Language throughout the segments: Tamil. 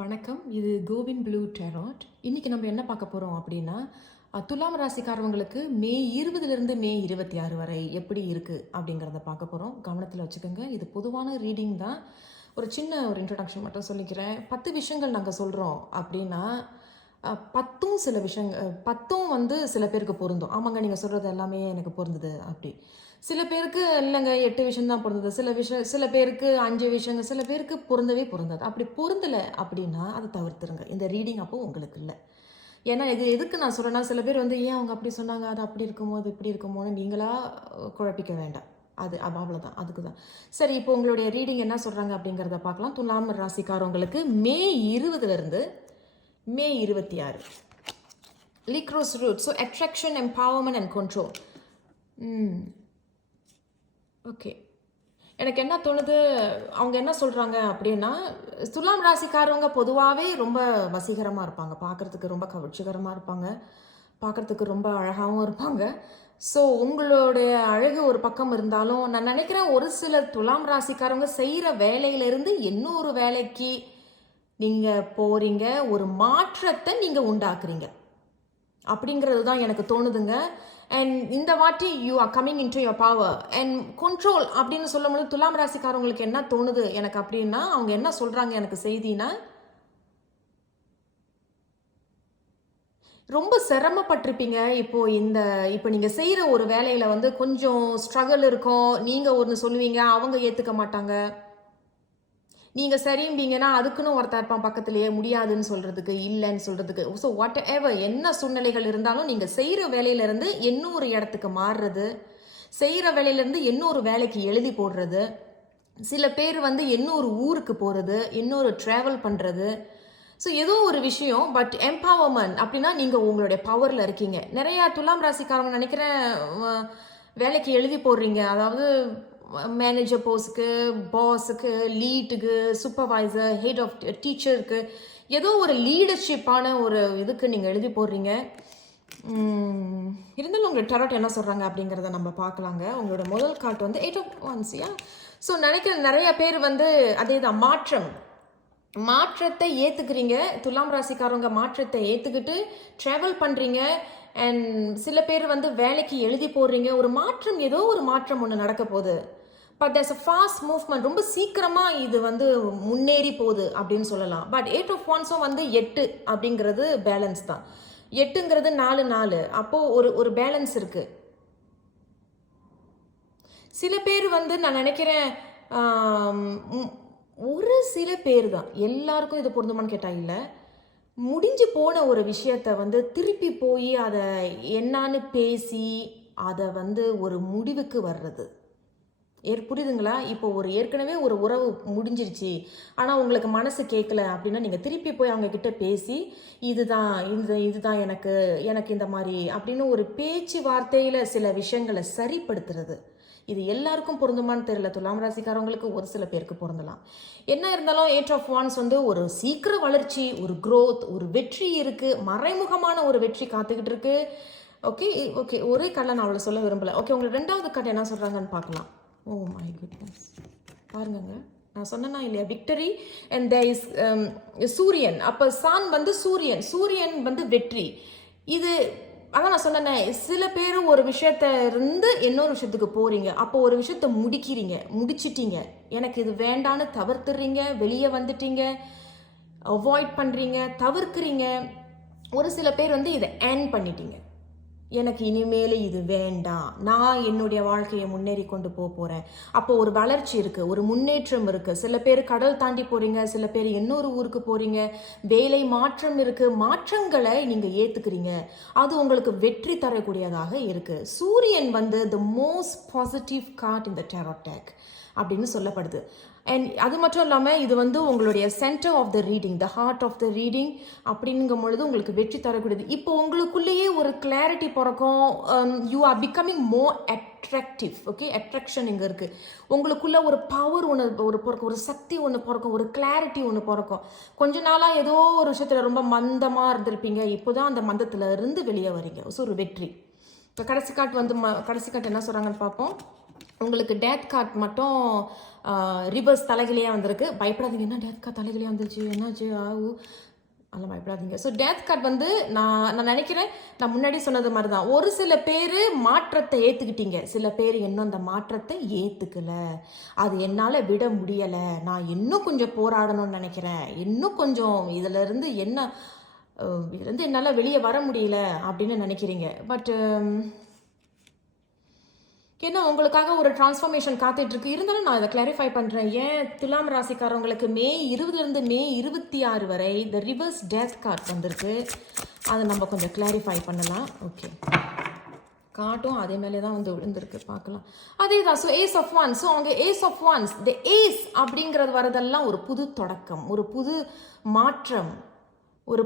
வணக்கம். இது கோவின் ப்ளூ டேராட். இன்னைக்கு நம்ம என்ன பார்க்க போகிறோம் அப்படின்னா, துலாம் ராசிக்காரவங்களுக்கு மே 20லிருந்து மே 26 வரை எப்படி இருக்குது அப்படிங்கிறத பார்க்க போகிறோம். கவனத்தில் வச்சுக்கோங்க. இது பொதுவான ரீடிங் தான். ஒரு சின்ன இன்ட்ரடக்ஷன் மட்டும் சொல்லிக்கிறேன். 10 விஷயங்கள் நாங்கள் சொல்கிறோம் அப்படின்னா, 10ம் சில விஷயங்கள் 10ம் சில பேருக்கு பொருந்தும். ஆமாங்க, நீங்கள் சொல்கிறது எல்லாமே எனக்கு பொருந்தது அப்படி. சில பேருக்கு இல்லைங்க 8 விஷயம் தான் பொருந்தது, சில பேருக்கு 5 விஷயங்கள், சில பேருக்கு பொருந்தவே பொருந்தது. அப்படி பொருந்தலை அப்படின்னா அதை தவிர்த்துருங்க. இந்த ரீடிங் அப்போ உங்களுக்கு இல்லை. ஏன்னா இது எதுக்கு நான் சொல்கிறேன்னா, சில பேர் ஏன் அவங்க அப்படி சொன்னாங்க, அது அப்படி இருக்குமோ அது இப்படி இருக்குமோன்னு நீங்களா குழப்பிக்க வேண்டாம். அது அவ்வளோதான், அதுக்கு தான். சரி, இப்போ உங்களுடைய ரீடிங் என்ன சொல்கிறாங்க அப்படிங்கிறத பார்க்கலாம். துலாம் ராசிக்காரவங்களுக்கு மே 20லிருந்து மே 26 லீக்ரோஸ் ரூட். So attraction, empowerment and control. Okay, எனக்கு என்ன தோணுது, அவங்க என்ன சொல்கிறாங்க அப்படின்னா, துலாம் ராசிக்காரவங்க பொதுவாகவே ரொம்ப வசீகரமாக இருப்பாங்க, பார்க்குறதுக்கு ரொம்ப கவர்ச்சிகரமாக இருப்பாங்க, பார்க்குறதுக்கு ரொம்ப அழகாகவும் இருப்பாங்க. ஸோ உங்களுடைய அழகு ஒரு பக்கம் இருந்தாலும், நான் நினைக்கிறேன் ஒரு சில துலாம் ராசிக்காரவங்க செய்கிற வேலையிலிருந்து இன்னொரு வேலைக்கு நீங்கள் போகிறீங்க, ஒரு மாற்றத்தை நீங்கள் உண்டாக்குறீங்க அப்படிங்கிறது தான் எனக்கு தோணுதுங்க. அண்ட் இந்த வாட்டி you are coming in to your power and control அப்படின்னு சொல்லும்போது துலாம் ராசிக்காரவங்களுக்கு என்ன தோணுது எனக்கு அப்படின்னா, அவங்க என்ன சொல்கிறாங்க எனக்கு செய்தினா, ரொம்ப சிரமப்பட்டிருப்பீங்க. இப்போ நீங்கள் செய்கிற ஒரு வேலையில் கொஞ்சம் ஸ்ட்ரகிள் இருக்கும். நீங்கள் ஒன்று சொல்லுவீங்க, அவங்க ஏற்றுக்க மாட்டாங்க. நீங்கள் சரிம்பீங்கன்னா அதுக்குன்னு ஒருத்தர் இருப்பான் பக்கத்துலேயே, முடியாதுன்னு சொல்கிறதுக்கு, இல்லைன்னு சொல்கிறதுக்கு. ஸோ வாட் எவர் என்ன சூழ்நிலைகள் இருந்தாலும் நீங்கள் செய்கிற வேலையிலேருந்து இன்னொரு இடத்துக்கு மாறுறது, செய்கிற வேலையிலேருந்து இன்னொரு வேலைக்கு எழுதி போடுறது, சில பேர் இன்னொரு ஊருக்கு போகிறது, இன்னொரு ட்ராவல் பண்ணுறது. ஸோ ஏதோ ஒரு விஷயம், பட் எம்பவர்மெண்ட் அப்படின்னா நீங்கள் உங்களுடைய பவரில் இருக்கீங்க. நிறையா துலாம் ராசிக்காரங்க நினைக்கிறேன் வேலைக்கு எழுதி போடுறீங்க. அதாவது மேனேஜர் போஸ்ட்டுக்கு, பாஸுக்கு, லீட்டுக்கு, சூப்பர்வைசர், ஹெட் ஆஃப் டீச்சருக்கு, ஏதோ ஒரு லீடர்ஷிப்பான ஒரு இதுக்கு நீங்கள் எழுதி போடுறீங்க. இருந்தாலும் உங்களோட டெராட் என்ன சொல்கிறாங்க அப்படிங்கிறத நம்ம பார்க்கலாங்க. உங்களோட முதல் கார்டு 8 of Wands. ஸோ நினைக்கிறேன் நிறைய பேர் அதே தான், மாற்றத்தை ஏற்றுக்கிறீங்க. துலாம் ராசிக்காரவங்க மாற்றத்தை ஏற்றுக்கிட்டு ட்ராவல் பண்ணுறீங்க. அண்ட் சில பேர் வேலைக்கு எழுதி போடுறீங்க. ஒரு மாற்றம், ஏதோ ஒரு மாற்றம் ஒன்று நடக்க போகுது. But there's a fast movement, ரொம்ப சீக்கிரமாக இது முன்னேறி போகுது அப்படின்னு சொல்லலாம். பட் 8 of Wandsம் 8 அப்படிங்கிறது பேலன்ஸ் தான். 8ங்கிறது 4. அப்போது ஒரு பேலன்ஸ் இருக்குது. சில பேர் நான் நினைக்கிறேன் ஒரு சில பேர் தான், எல்லாருக்கும் இது பொருந்துமான்னு கேட்டால் இல்லை, முடிஞ்சு போன ஒரு விஷயத்தை திருப்பி போய் அதை என்னான்னு பேசி அதை ஒரு முடிவுக்கு வர்றது. புரியுதுங்களா? இப்போ ஏற்கனவே ஒரு உறவு முடிஞ்சிருச்சு, ஆனால் உங்களுக்கு மனசு கேட்கல அப்படின்னா நீங்கள் திருப்பி போய் அவங்க கிட்ட பேசி இதுதான் எனக்கு இந்த மாதிரி அப்படின்னு ஒரு பேச்சு வார்த்தையில் சில விஷயங்களை சரிப்படுத்துறது. இது எல்லாருக்கும் பொருந்துமான்னு தெரியல. துலாம் ராசிக்காரவங்களுக்கு ஒரு சில பேருக்கு பொருந்தலாம். என்ன இருந்தாலும் 8 of Wands ஒரு சீக்கிர வளர்ச்சி, ஒரு growth, ஒரு வெற்றி இருக்குது, மறைமுகமான ஒரு வெற்றி காத்துக்கிட்டு இருக்கு. ஓகே, ஒரே கார்டில் நான் அவளை சொல்ல விரும்பலை. ஓகே, உங்களுக்கு 2வது கார்டு என்ன சொல்கிறாங்கன்னு பார்க்கலாம். ஓ மை குட்னஸ், பாருங்க, நான் சொன்னேன்னா இல்லையா, விக்டரி அண்ட் தேர் இஸ் சூரியன். அப்போ சான் சூரியன் வெற்றி. இது அதான் நான் சொன்னேன், சில பேர் ஒரு விஷயத்த இருந்து இன்னொரு விஷயத்துக்கு போகிறீங்க. அப்போ ஒரு விஷயத்த முடிச்சிட்டீங்க, எனக்கு இது வேண்டான்னு தவிர்த்துறீங்க, வெளியே வந்துட்டீங்க, அவாய்ட் பண்ணுறீங்க, தவிர்க்கிறீங்க. ஒரு சில பேர் இதை ஏர்ன் பண்ணிட்டீங்க, எனக்கு இனிமேல் இது வேண்டாம், நான் என்னுடைய வாழ்க்கையை முன்னேறி கொண்டு போகிறேன். அப்போ ஒரு வளர்ச்சி இருக்குது, ஒரு முன்னேற்றம் இருக்குது. சில பேர் கடல் தாண்டி போகிறீங்க, சில பேர் இன்னொரு ஊருக்கு போகிறீங்க, வேலை மாற்றம் இருக்குது. மாற்றங்களை நீங்கள் ஏற்றுக்கிறீங்க, அது உங்களுக்கு வெற்றி தரக்கூடியதாக இருக்குது. சூரியன் த மோஸ்ட் பாசிட்டிவ் கார்ட் இந்த டேராட் டெக் அப்படின்னு சொல்லப்படுது. அண்ட் அது மட்டும் இல்லாமல் இது உங்களுடைய centre of the reading, the heart of the reading அப்படிங்கும் பொழுது உங்களுக்கு வெற்றி தரக்கூடியது. இப்போ உங்களுக்குள்ளேயே ஒரு கிளாரிட்டி பிறக்கும். You are becoming more attractive. Okay, attraction இங்கே இருக்குது. உங்களுக்குள்ள ஒரு பவர் ஒன்று பிறக்கும், ஒரு சக்தி ஒன்று பிறக்கும், ஒரு கிளாரிட்டி ஒன்று பிறக்கும். கொஞ்ச நாளாக ஏதோ ஒரு விஷயத்தில் ரொம்ப மந்தமாக இருந்திருப்பீங்க, இப்போ தான் அந்த மந்தத்தில் இருந்து வெளியே வரீங்க. ஸோ ஒரு வெற்றி. இப்போ கடைசி காட்டு என்ன சொல்கிறாங்கன்னு பார்ப்போம். உங்களுக்கு டேத் கார்ட் மட்டும் ரிவர்ஸ் தலைகளையாக வந்திருக்கு. பயப்படாதீங்க, என்ன டேத் கார்ட் தலைகளையாக வந்துச்சு, என்னாச்சு ஆகு, அதெல்லாம் பயப்படாதீங்க. ஸோ டேத் கார்ட் வந்து நான் நினைக்கிறேன், நான் முன்னாடி சொன்னது மாதிரி தான். ஒரு சில பேர் மாற்றத்தை ஏற்றுக்கிட்டீங்க, சில பேர் இன்னும் அந்த மாற்றத்தை ஏற்றுக்கல. அது என்னால் விட முடியலை, நான் இன்னும் கொஞ்சம் போராடணும்னு நினைக்கிறேன், இன்னும் கொஞ்சம் இதுலேருந்து என்னால் வெளியே வர முடியல அப்படின்னு நினைக்கிறீங்க. பட் ஏன்னா உங்களுக்காக ஒரு டிரான்ஸ்ஃபர்மேஷன் காத்துட்டு இருக்கு. இருந்தாலும் நான் இதை கிளாரிஃபை பண்ணுறேன். ஏன் துலாம் ராசிக்காரவங்களுக்கு மே 20 மே 26 வரை இந்த ரிவர்ஸ் டெத் கார்ட் வந்திருக்கு, அதை நம்ம கொஞ்சம் கிளாரிஃபை பண்ணலாம். ஓகே, காட்டும் அதே மேலே தான் வந்து விழுந்திருக்கு, பார்க்கலாம். அதே தான். So ace of wands. So அவங்க ace of wands, the ace அப்படிங்கிறது வரதெல்லாம் ஒரு புது தொடக்கம், ஒரு புது மாற்றம், ஒரு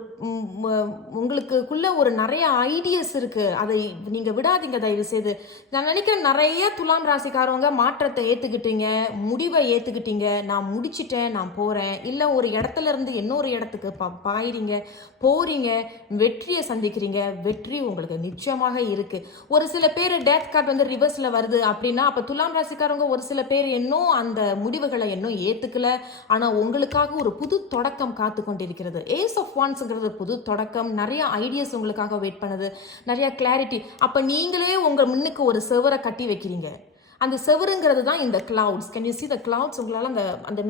உங்களுக்குள்ள ஒரு நிறைய ஐடியாஸ் இருக்கு. அதை நீங்க விடாதீங்க தயவு செய்து. நான் நினைக்கிறேன் நிறைய துலாம் ராசிக்காரவங்க மாற்றத்தை ஏத்துக்கிட்டீங்க, முடிவை ஏத்துக்கிட்டீங்க. நான் முடிச்சிட்டேன், நான் போறேன், இல்ல ஒரு இடத்துல இருந்து இன்னொரு இடத்துக்கு பாயிறீங்க, போறீங்க, வெற்றியை சந்திக்கிறீங்க. வெற்றி உங்களுக்கு நிச்சயமாக இருக்கு. ஒரு சில பேர் டெத் கார்டு வந்து ரிவர்ஸ்ல வருது அப்படின்னா, அப்ப துலாம் ராசிக்காரவங்க ஒரு சில பேர் இன்னும் அந்த முடிவுகளை இன்னும் ஏத்துக்கல. ஆனா உங்களுக்காக ஒரு புது தொடக்கம் காத்து கொண்டிருக்கிறது. ஏஸ் ஆஃப் ஒன்ஸ்ங்கிறது புது தொடக்கம், நிறைய ஐடியாஸ் உங்களுக்காக வெயிட் பண்ணுது, நிறைய கிளாரிட்டி. அப்ப நீங்களே உங்க முன்னுக்கு ஒரு செவரை கட்டி வைக்கிறீங்க. அந்த செவருங்கிறது தான் இந்த clouds. Can you see the clouds? உங்களால் அந்த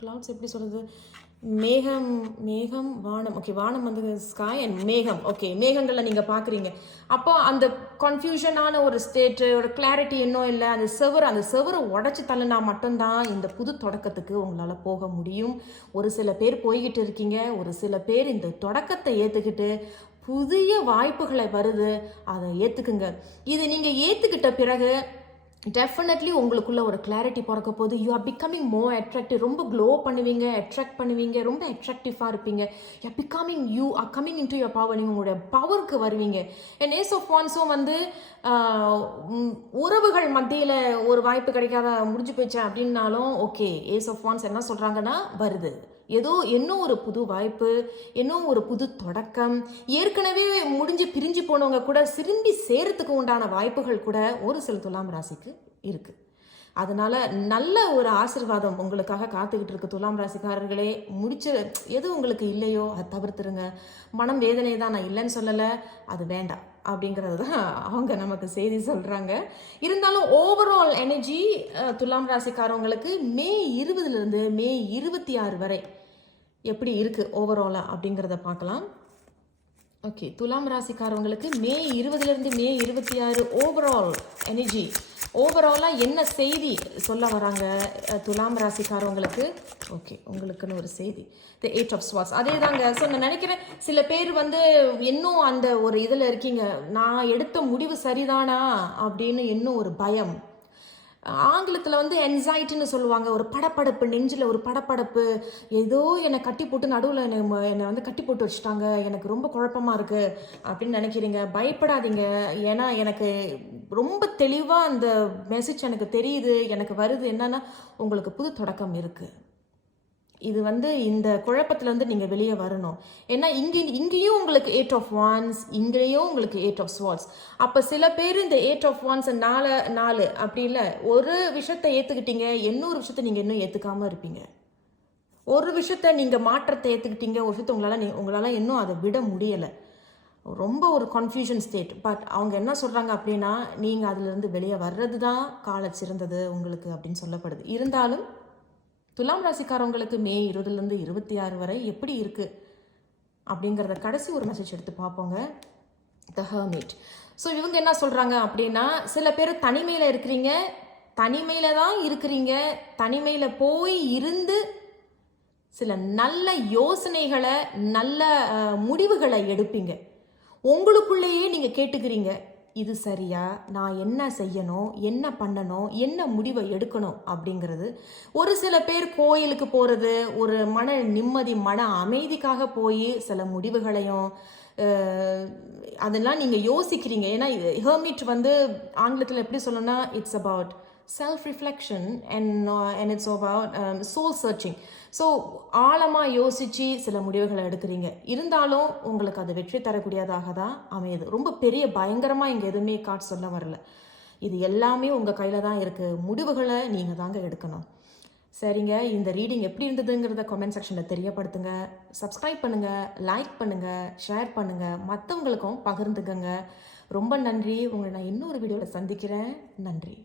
கிளவுட்ஸ் எப்படி சொல்றது, மேகம் வானம். ஓகே, வானம் வந்து ஸ்காய் அண்ட் மேகம். ஓகே, மேகங்களில் நீங்கள் பார்க்குறீங்க. அப்போ அந்த கன்ஃபியூஷனான ஒரு ஸ்டேட்டு, ஒரு கிளாரிட்டி இன்னும் இல்லை. அந்த செவரை உடச்சி தள்ளினா மட்டும்தான் இந்த புது தொடக்கத்துக்கு உங்களால் போக முடியும். ஒரு சில பேர் போய்கிட்டு இருக்கீங்க, ஒரு சில பேர் இந்த தொடக்கத்தை ஏற்றுக்கிட்டு புதிய வாய்ப்புகளை வருது, அதை ஏற்றுக்குங்க. இது நீங்கள் ஏற்றுக்கிட்ட பிறகு டெஃபினெட்லி உங்களுக்குள்ள ஒரு கிளாரிட்டி பிறக்க போது. You are becoming more attractive. ரொம்ப க்ளோ பண்ணுவீங்க, அட்ராக்ட் பண்ணுவீங்க, ரொம்ப அட்ராக்டிவாக இருப்பீங்க. You are coming in to your power. நீங்கள் உங்களுடைய பவருக்கு வருவீங்க. அண்ட் ஏஸ் ஆஃப் ஒன்ஸும் வந்து உறவுகள் மத்தியில் ஒரு வாய்ப்பு கிடைக்காத முடிஞ்சு போச்சு அப்படின்னாலும் ஓகே, ஏஸ் ஆஃப் ஒன்ஸ் என்ன சொல்கிறாங்கன்னா வருது, ஏதோ இன்னும் ஒரு புது வாய்ப்பு, இன்னும் ஒரு புது தொடக்கம். ஏற்கனவே முடிஞ்சு பிரிஞ்சு போனவங்க கூட திரும்பி சேரத்துக்கு உண்டான வாய்ப்புகள் கூட ஒரு சில துலாம் ராசிக்கு இருக்கு. அதனால நல்ல ஒரு ஆசீர்வாதம் உங்களுக்காக காத்துக்கிட்டு இருக்கு. துலாம் ராசிக்காரர்களே, முடிச்ச எது உங்களுக்கு இல்லையோ அதை தவிர்த்துருங்க. மனம் வேதனை தான், நான் இல்லைன்னு சொல்லலை, அது வேண்டாம் அப்படிங்கிறது தான் அவங்க நமக்கு செய்தி சொல்கிறாங்க. இருந்தாலும் ஓவரால் எனர்ஜி துலாம் ராசிக்காரவங்களுக்கு மே 20 மே 26 வரை எப்படி இருக்குது ஓவராலாக அப்படிங்கிறத பார்க்கலாம். ஓகே, துலாம் ராசிக்காரவங்களுக்கு மே 20 மே 26 ஓவரால் எனர்ஜி, ஓவராலாக என்ன செய்தி சொல்ல வராங்க துலாம் ராசிக்காரவங்களுக்கு? ஓகே, உங்களுக்குன்னு ஒரு செய்தி, தி 8 ஆஃப் ஸ்வார்ட்ஸ். அதே தாங்க. ஸோ நான் நினைக்கிறேன் சில பேர் வந்து இன்னும் அந்த ஒரு இதில் இருக்கீங்க, நான் எடுத்த முடிவு சரிதானா அப்படின்னு இன்னும் ஒரு பயம். ஆங்கிலத்தில் வந்து என்சைட்டின்னு சொல்லுவாங்க, ஒரு படப்படப்பு, நெஞ்சில் ஒரு படப்படப்பு, ஏதோ என்னை கட்டி போட்டு நடுவில் என்னை வந்து கட்டி போட்டு வச்சுட்டாங்க, எனக்கு ரொம்ப குழப்பமாக இருக்குது அப்படின்னு நினைக்கிறீங்க. பயப்படாதீங்க. ஏன்னா எனக்கு ரொம்ப தெளிவாக அந்த மெசேஜ் எனக்கு தெரியுது, எனக்கு வருது. என்னன்னா உங்களுக்கு புது தொடக்கம் இருக்குது. இது வந்து இந்த குழப்பத்திலேருந்து நீங்கள் வெளியே வரணும். ஏன்னா இங்கேயும் உங்களுக்கு 8 ஆஃப் வான்ஸ், இங்கேயும் உங்களுக்கு 8 ஆஃப் ஸ்வார்ட்ஸ். அப்போ சில பேர் இந்த 8 ஆஃப் வான்ஸ் 4 அப்படி இல்லை, ஒரு விஷயத்தை ஏற்றுக்கிட்டீங்க, இன்னொரு விஷயத்தை நீங்கள் இன்னும் ஏற்றுக்காமல் இருப்பீங்க. ஒரு விஷயத்த நீங்கள் மாற்றத்தை ஏற்றுக்கிட்டீங்க, ஒரு விஷயத்தை உங்களால் இன்னும் அதை விட முடியலை. ரொம்ப ஒரு கன்ஃபியூஷன் ஸ்டேட். பட் அவங்க என்ன சொல்கிறாங்க அப்படின்னா, நீங்கள் அதிலிருந்து வெளியே வர்றது தான் கால சிறந்தது உங்களுக்கு அப்படின்னு சொல்லப்படுது. இருந்தாலும் துலாம் ராசிக்காரவங்களுக்கு மே 20 26 வரை எப்படி இருக்குது அப்படிங்கிறத கடைசி ஒரு மெசேஜ் எடுத்து பார்ப்போங்க. த ஹெர்மிட். ஸோ இவங்க என்ன சொல்கிறாங்க அப்படின்னா, சில பேர் தனிமையில் இருக்கிறீங்க, தனிமையில் தான் இருக்கிறீங்க, தனிமையில் போய் இருந்து சில நல்ல யோசனைகளை, நல்ல முடிவுகளை எடுப்பீங்க. உங்களுக்குள்ளேயே நீங்கள் கேட்டுக்கிறீங்க, இது சரியா, நான் என்ன செய்யணும், என்ன பண்ணணும், என்ன முடிவை எடுக்கணும் அப்படிங்கிறது. ஒரு சில பேர் கோயிலுக்கு போகிறது, ஒரு மன நிம்மதி, மன அமைதிக்காக போய் சில முடிவுகளையும் அதெல்லாம் நீங்கள் யோசிக்கிறீங்க. ஏன்னா ஹெர்மிட் வந்து ஆங்கிலத்தில் எப்படி சொல்லணும்னா, it's about self reflection and it's about soul searching. So ஆழமாக யோசித்து சில முடிவுகளை எடுக்கிறீங்க. இருந்தாலும் உங்களுக்கு அது வெற்றி தரக்கூடியதாக தான் அமையுது. ரொம்ப பெரிய பயங்கரமாக இங்கே எதுவுமே காட்டு சொல்ல வரல. இது எல்லாமே உங்கள் கையில் தான் இருக்குது. முடிவுகளை நீங்கள் தாங்க எடுக்கணும். சரிங்க, இந்த ரீடிங் எப்படி இருந்ததுங்கிறத கமெண்ட் செக்ஷனில் தெரியப்படுத்துங்க. சப்ஸ்கிரைப் பண்ணுங்கள், லைக் பண்ணுங்கள், ஷேர் பண்ணுங்கள், மற்றவங்களுக்கும் பகிர்ந்துக்கங்க. ரொம்ப நன்றி. உங்களை நான் இன்னொரு வீடியோவில் சந்திக்கிறேன். நன்றி.